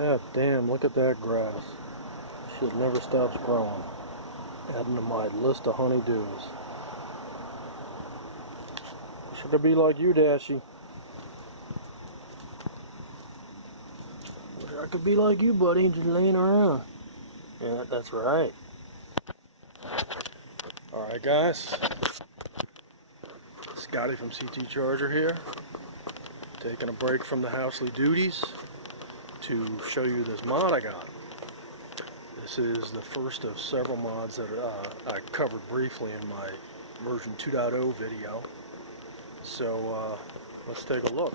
God damn, look at that grass. Shit never stops growing. Adding to my list of honeydews. Should I be like you, Dashy? Wish I could be like you, buddy, just laying around. Yeah, that's right. Alright, guys. Scotty from CT Charger here. Taking a break from the housely duties to show you this mod I got. This is the first of several mods that I covered briefly in my version 2.0 video. So let's take a look.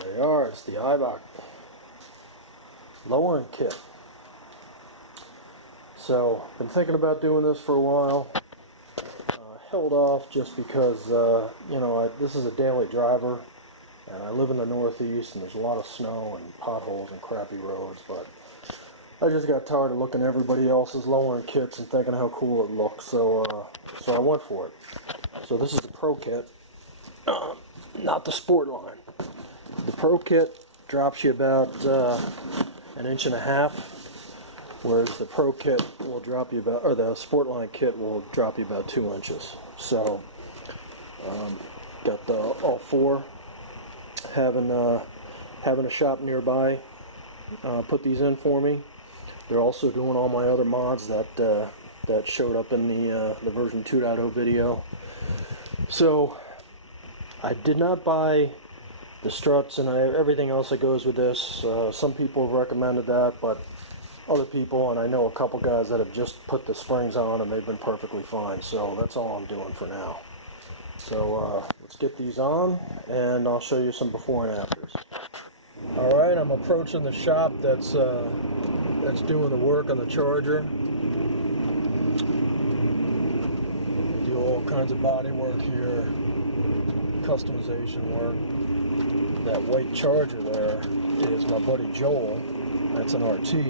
There they are. It's the Eibach lowering kit. So been thinking about doing this for a while. Held off just because you know, this is a daily driver, and I live in the Northeast, and there's a lot of snow and potholes and crappy roads. But I just got tired of looking at everybody else's lowering kits and thinking how cool it looks. So I went for it. So this is the Pro Kit, not the Sport line. The Pro Kit drops you about 1.5 inches. Whereas the Pro Kit will drop you about, or the Sport Line kit will drop you about 2 inches. So, got all four. Having a shop nearby put these in for me. They're also doing all my other mods that showed up in the version 2.0 video. So, I did not buy the struts and everything else that goes with this. Some people have recommended that, but other people, and I know a couple guys that have just put the springs on and they've been perfectly fine. So that's all I'm doing for now. So let's get these on and I'll show you some before and afters. Alright, I'm approaching the shop that's doing the work on the Charger. Do all kinds of body work here, customization work. That white Charger there is my buddy Joel. That's an RT.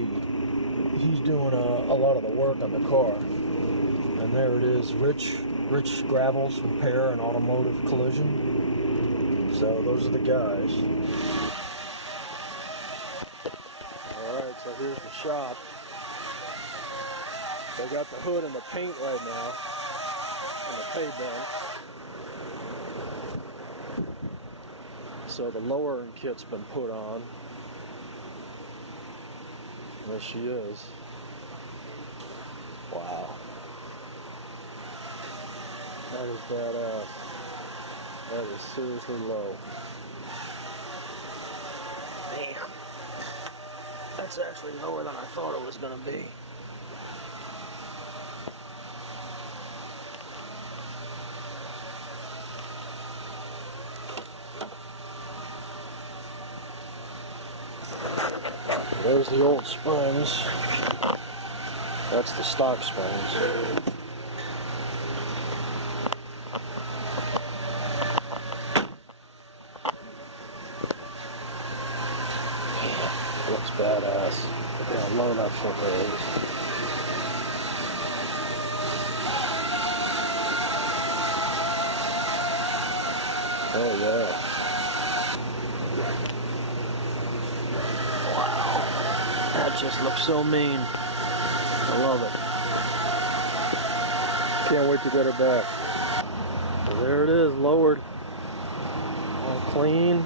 He's doing a lot of the work on the car. And there it is, Rich Gravels Repair and Automotive Collision. So those are the guys. Alright, so here's the shop. They got the hood and the paint right now. And the pay bin. So the lowering kit's been put on. There she is. Wow. That is badass. That is seriously low. Damn. That's actually lower than I thought it was going to be. There's the old springs. That's the stock springs. Looks badass. Look at how low that fucker is. Oh yeah. That just looks so mean. I love it. Can't wait to get her back. So there it is, lowered. All clean.